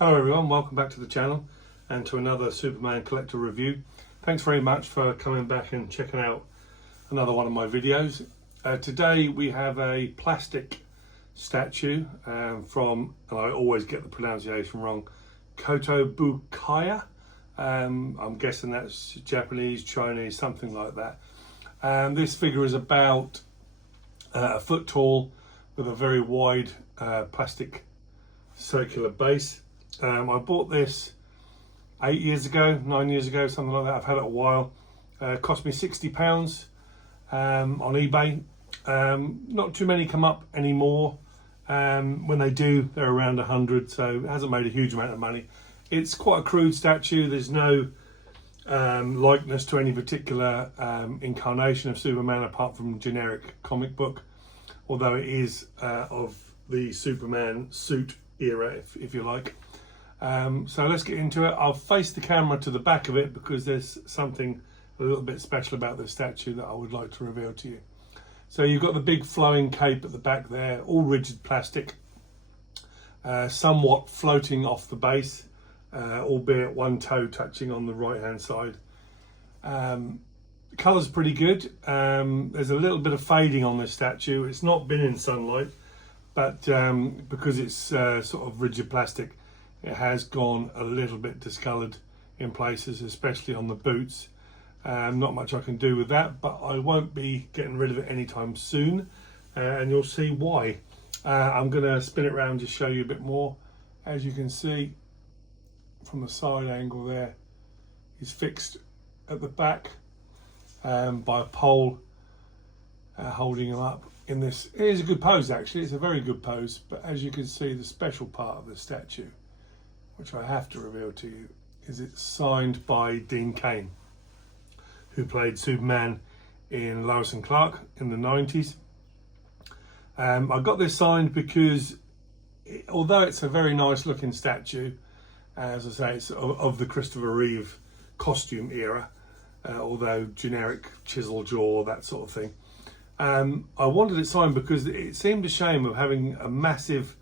Hello everyone, welcome back to the channel and to another Superman collector review. Thanks very much for coming back and checking out another one of my videos. Today we have a plastic statue from, and I always get the pronunciation wrong, Kotobukiya. I'm guessing that's Japanese, Chinese, something like that. This figure is about a foot tall with a very wide plastic circular base. I bought this 8 years ago, 9 years ago, something like that. I've had it a while. It cost me £60 on eBay. Not too many come up anymore. When they do, they're around 100, so it hasn't made a huge amount of money. It's quite a crude statue. There's no likeness to any particular incarnation of Superman apart from generic comic book, although it is of the Superman suit era, if you like. So let's get into it. I'll face the camera to the back of it because there's something a little bit special about this statue that I would like to reveal to you. So you've got the big flowing cape at the back there, all rigid plastic, somewhat floating off the base, albeit one toe touching on the right hand side. The colour's pretty good. There's a little bit of fading on this statue. It's not been in sunlight, but because it's sort of rigid plastic, it has gone a little bit discoloured in places, especially on the boots. Not much I can do with that, but I won't be getting rid of it anytime soon, and you'll see why. I'm going to spin it around to show you a bit more. As you can see from the side angle there, he's fixed at the back by a pole holding him up in this. It is a good pose, actually. It's a very good pose, but as you can see, the special part of the statue, which I have to reveal to you, is it's signed by Dean Cain, who played Superman in Lois and Clark in the 90s. I got this signed because although it's a very nice looking statue, as I say, it's of the Christopher Reeve costume era, although generic chisel jaw, that sort of thing. I wanted it signed because it seemed a shame of having a massive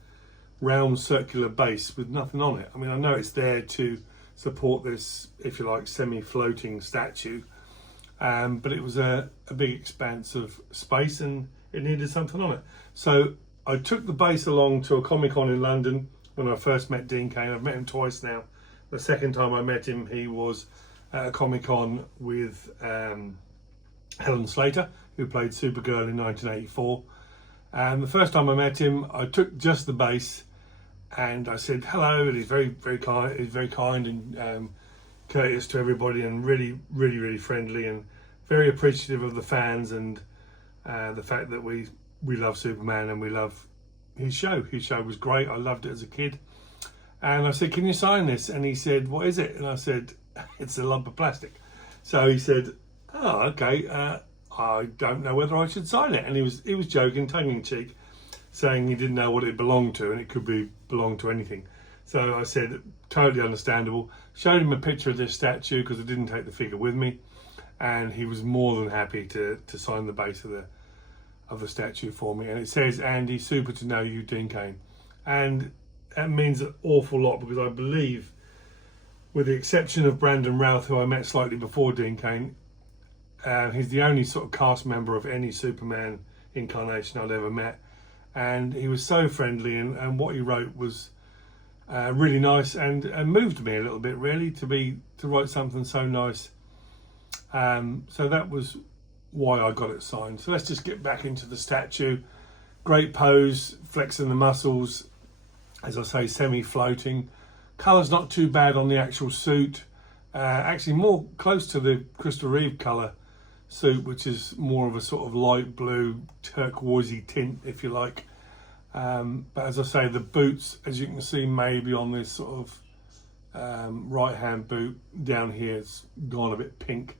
round circular base with nothing on it. I mean, I know it's there to support this, if you like, semi-floating statue, but it was a big expanse of space and it needed something on it. So I took the base along to a Comic-Con in London when I first met Dean Cain. I've met him twice now. The second time I met him, he was at a Comic-Con with Helen Slater, who played Supergirl in 1984. The first time I met him, I took just the base and I said hello, and he's very kind. He's very kind and courteous to everybody, and really friendly, and very appreciative of the fans and the fact that we love Superman and we love his show. His show was great. I loved it as a kid. And I said, "Can you sign this?" And he said, "What is it?" And I said, "It's a lump of plastic." So he said, "Oh, okay. I don't know whether I should sign it." And he was joking, tongue in cheek, saying he didn't know what it belonged to, and it could belong to anything. So I said, totally understandable. Showed him a picture of this statue because I didn't take the figure with me, and he was more than happy to sign the base of the statue for me. And it says, "Andy, super to know you, Dean Cain." And that means an awful lot because I believe, with the exception of Brandon Routh, who I met slightly before Dean Cain, he's the only sort of cast member of any Superman incarnation I'd ever met. And he was so friendly, and what he wrote was really nice and moved me a little bit, really, to write something so nice. So that was why I got it signed. So let's just get back into the statue. Great pose, flexing the muscles, as I say, semi-floating. Colour's not too bad on the actual suit. Actually more close to the Christopher Reeve colour suit, which is more of a sort of light blue turquoisey tint, if you like. But as I say, the boots, as you can see, maybe on this sort of right hand boot down here, it's gone a bit pink.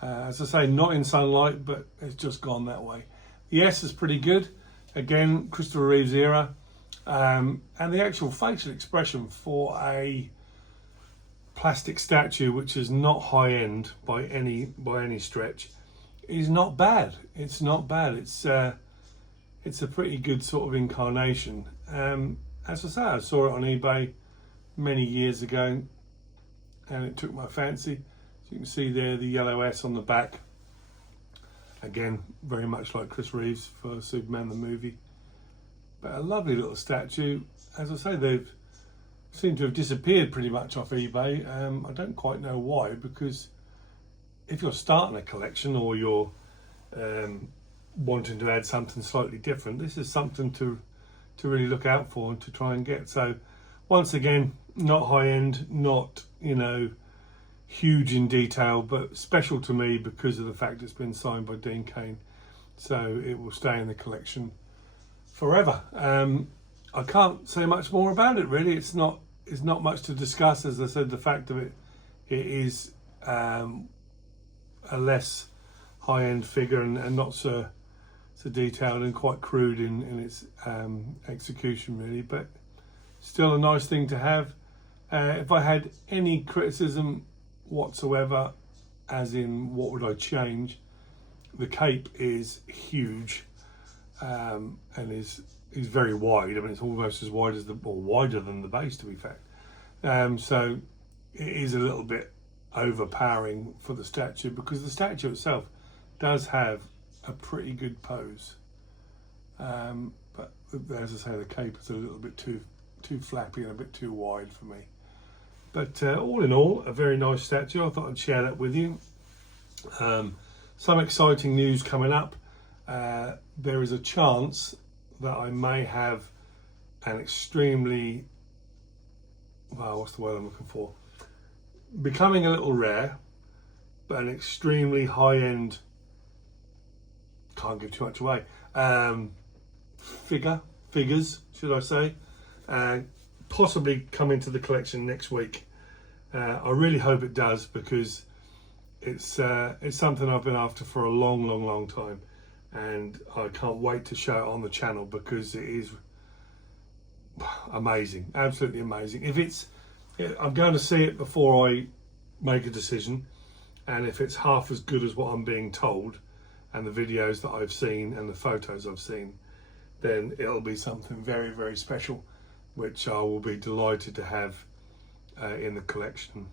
As I say, not in sunlight, but it's just gone that way. The S is pretty good. Again, Christopher Reeve's era. And the actual facial expression for a plastic statue, which is not high end by any stretch, is not bad. It's not bad. It's a pretty good sort of incarnation. As I say, I saw it on eBay many years ago, and it took my fancy. So you can see there the yellow S on the back. Again, very much like Chris Reeves for Superman the movie. But a lovely little statue. As I say, they've seemed to have disappeared pretty much off eBay. I don't quite know why, because if you're starting a collection or you're wanting to add something slightly different, this is something to really look out for and to try and get. So once again, not high end, not, you know, huge in detail, but special to me because of the fact it's been signed by Dean Cain. So it will stay in the collection forever. I can't say much more about it really. It's not much to discuss. As I said, the fact of it is a less high-end figure and not so detailed and quite crude in its execution really, but still a nice thing to have. If I had any criticism whatsoever, as in what would I change, the cape is huge, and is very wide. I mean, it's almost as wide as or wider than the base, to be fair. So it is a little bit overpowering for the statue, because the statue itself does have a pretty good pose. But as I say, the cape is a little bit too flappy and a bit too wide for me. But all in all, a very nice statue. I thought I'd share that with you. Some exciting news coming up. There is a chance that I may have an extremely, well, what's the word I'm looking for? Becoming a little rare, but an extremely high-end, can't give too much away, figures, should I say, possibly come into the collection next week. I really hope it does, because it's something I've been after for a long time, and I can't wait to show it on the channel because it is amazing, absolutely amazing. I'm going to see it before I make a decision, and if it's half as good as what I'm being told and the videos that I've seen and the photos I've seen, then it'll be something very special, which I will be delighted to have in the collection.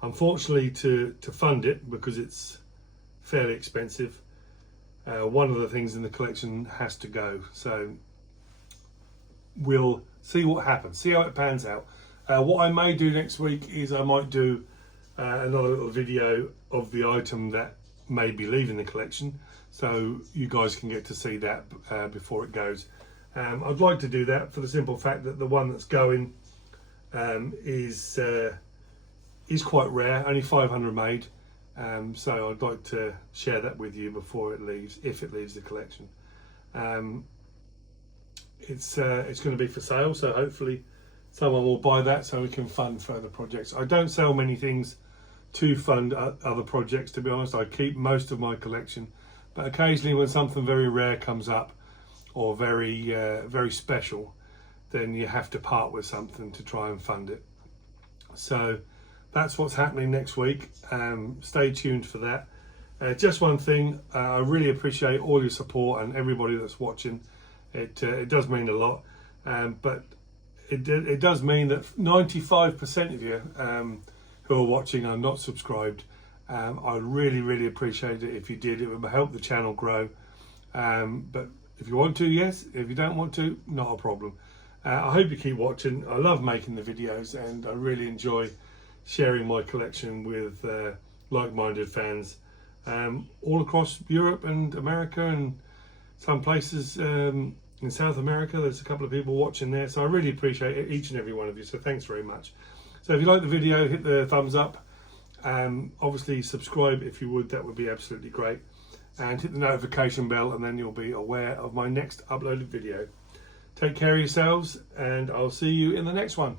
Unfortunately, to fund it, because it's fairly expensive, one of the things in the collection has to go. So we'll see what happens, see how it pans out. What I may do next week is I might do another little video of the item that may be leaving the collection, so you guys can get to see that before it goes. I'd like to do that for the simple fact that the one that's going is quite rare, only 500 made. So I'd like to share that with you before it leaves, if it leaves the collection. It's going to be for sale, so hopefully someone will buy that so we can fund further projects. I don't sell many things to fund other projects, to be honest. I keep most of my collection, but occasionally when something very rare comes up or very special, then you have to part with something to try and fund it. So that's what's happening next week. Stay tuned for that. Just one thing, I really appreciate all your support and everybody that's watching. It does mean a lot, but it does mean that 95% of you who are watching are not subscribed. I'd really appreciate it if you did. It would help the channel grow. But if you want to, yes. If you don't want to, not a problem. I hope you keep watching. I love making the videos, and I really enjoy sharing my collection with like-minded fans all across Europe and America, and some places in South America. There's a couple of people watching there, so I really appreciate each and every one of you, so thanks very much. So if you like the video, hit the thumbs up, obviously subscribe if you would, that would be absolutely great, and hit the notification bell, and then you'll be aware of my next uploaded video. Take care of yourselves, and I'll see you in the next one.